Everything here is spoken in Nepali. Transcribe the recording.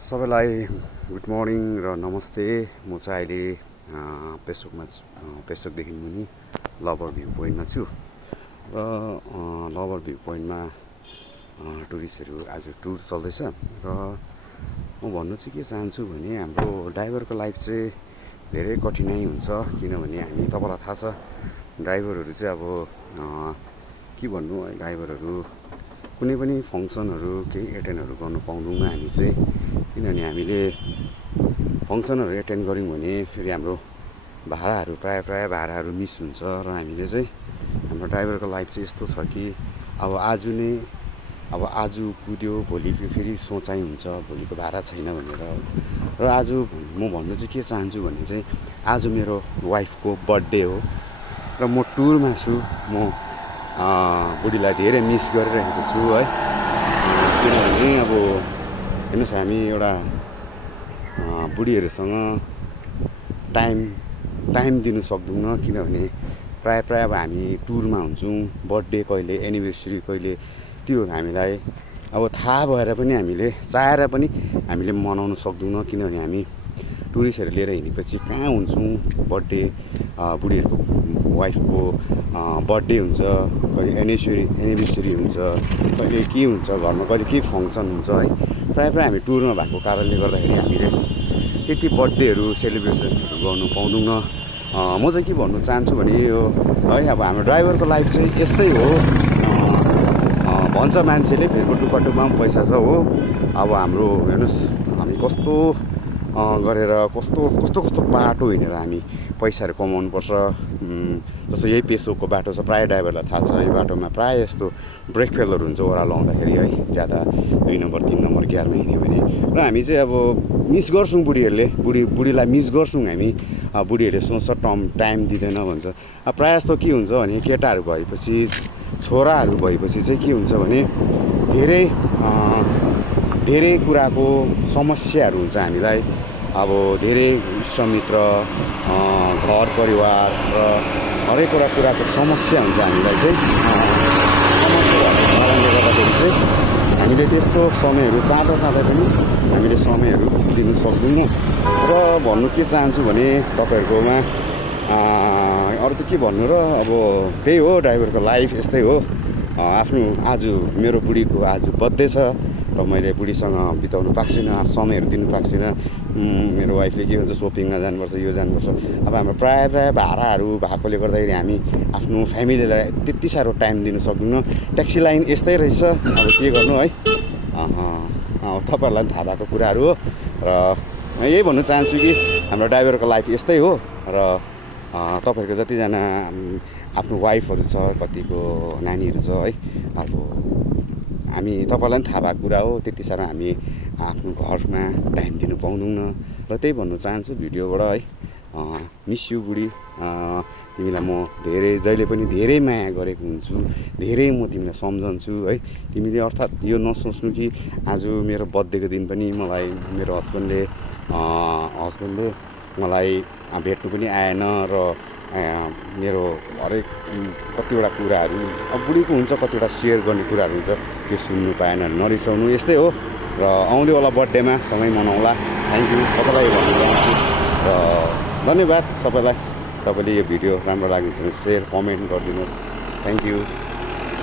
सबैलाई गुड मर्निङ र नमस्ते। म चाहिँ अहिले पेसोकदेखि मुनि लभर भ्यू पोइन्टमा छु र लभर भ्यू पोइन्टमा टुरिस्टहरू आज टुर चल्दैछ र म भन्नु चाहिँ के चाहन्छु भने हाम्रो ड्राइभरको लाइफ चाहिँ धेरै कठिनाइ हुन्छ। किनभने हामी तपाईँलाई थाहा छ ड्राइभरहरू चाहिँ अब के भन्नु, ड्राइभरहरू कुनै पनि फङ्सनहरू केही एटेन्डहरू गर्नु पाउँदैनौँ हामी चाहिँ। किनभने हामीले फङ्सनहरू एटेन्ड गऱ्यौँ भने फेरि हाम्रो भाडाहरू प्रायः भाडाहरू मिस हुन्छ र हामीले चाहिँ हाम्रो ड्राइभरको लाइफ चाहिँ यस्तो छ कि अब आज कुद्यो भोलि फेरि सोचाइ हुन्छ भोलिको भाडा छैन भनेर। र आज म भन्नु चाहिँ के चाहन्छु भने चाहिँ आज मेरो वाइफको बर्थडे हो र म टुरमा छु। म बुढीलाई धेरै मिस गरिरहेको छु है। किनभने अब हेर्नुहोस्, हामी एउटा बुढीहरूसँग टाइम दिनु सक्दैनौँ। किनभने प्रायः अब हामी टुरमा हुन्छौँ, बर्थडे कहिले एनिभर्सरी कहिले त्यो हामीलाई अब थाहा भएर पनि हामीले चाहेर पनि हामीले मनाउन सक्दैनौँ। किनभने हामी टुरिस्टहरू लिएर हिँडेपछि कहाँ हुन्छौँ, बर्थडे बुढीहरूको वाइफको बर्थडे हुन्छ, कहिले एनिभर्सरी हुन्छ, कहिले के हुन्छ घरमा, कहिले के फङ्सन हुन्छ है। प्रायः हामी टुरमा भएको कारणले गर्दाखेरि हामीले त्यति बर्थडेहरू सेलिब्रेसनहरू गर्नु पाउँदैनौँ। म चाहिँ के भन्नु चाहन्छु भने यो है, अब हाम्रो ड्राइभरको लाइफ चाहिँ यस्तै हो। भन्छ मान्छेले फेरको टुप्पामा पनि पैसा छ हो। अब हाम्रो हेर्नुहोस्, हामी कस्तो गरेर कस्तो बाटो हिँडेर हामी पैसाहरू कमाउनुपर्छ। जस्तो यही पेसोकको बाटो छ, प्रायः ड्राइभरलाई थाहा छ यो बाटोमा प्रायः यस्तो ब्रेक फेलहरू हुन्छ ओह्रालो आउँदाखेरि है। ज्यादा 2 नम्बर 3 नम्बर गियरमा हिँड्यो भने र हामी चाहिँ अब मिस गर्छौँ बुढीलाई मिस गर्छौँ हामी। बुढीहरूले सोच्छ टाइम दिँदैन भन्छ। अब प्रायः जस्तो के हुन्छ भने केटाहरू भएपछि छोराहरू भएपछि चाहिँ के हुन्छ भने धेरै कुराको समस्याहरू हुन्छ हामीलाई। अब धेरै इष्टमित्र, घर परिवार र हरेक कुराको समस्या हुन्छ हामीलाई चाहिँ। समस्या भएको कारणले गर्दाखेरि चाहिँ हामीले त्यस्तो समयहरू चाहँदा पनि हामीले समयहरू दिनु सक्दैनौँ। र भन्नु के चाहन्छु भने तपाईँहरूकोमा अरू त के भन्नु र, अब त्यही हो ड्राइभरको लाइफ यस्तै हो। आफ्नो आज मेरो बुढीको आज बर्थडे छ र मैले बुढीसँग बिताउनु पाएको छुइनँ, समयहरू दिनु पाएको छुइनँ। मेरो वाइफले के भन्छ सोपिङमा जानुपर्छ, यो जानुपर्छ। अब हाम्रो प्रायः भाडाहरू भएकोले गर्दाखेरि हामी आफ्नो फ्यामिलीलाई त्यति साह्रो टाइम दिनु सक्दैनौँ। ट्याक्सी लाइन यस्तै रहेछ, अब के गर्नु है। तपाईँहरूलाई पनि थाहा भएको कुराहरू हो र यही भन्नु चाहन्छु कि हाम्रो ड्राइभरको लाइफ यस्तै हो। र तपाईँहरूको जतिजना आफ्नो वाइफहरू छ, कतिको नानीहरू छ है, अब हामी तपाईँलाई पनि थाहा भएको कुरा हो, त्यति साह्रो हामी आफ्नो घरमा टाइम दिनु पाउँदैनौँ। र त्यही भन्नु चाहन्छु भिडियोबाट है। मिस यु बुढी, तिमीलाई म जहिले पनि धेरै माया गरेको हुन्छु, धेरै म तिमीलाई सम्झन्छु है। तिमीले अर्थात् यो नसोच्नु कि आज मेरो बर्थडेको दिन पनि मलाई मेरो हस्बेन्डले मलाई भेट्नु पनि आएन र मेरो हरेक कतिवटा कुराहरू अब बुढीको हुन्छ, कतिवटा सेयर गर्ने कुराहरू हुन्छ, त्यो सुन्नु पाएन, नरिसाउनु। यस्तै हो र आउँदैवाला बर्थडेमा सँगै मनाउँला। थ्याङ्क यू सबैलाई भन्नु चाहन्छु र धन्यवाद सबैलाई। तपाईँले यो भिडियो राम्रो लाग्यो भने सेयर कमेन्ट गरिदिनुहोस्। Thank you.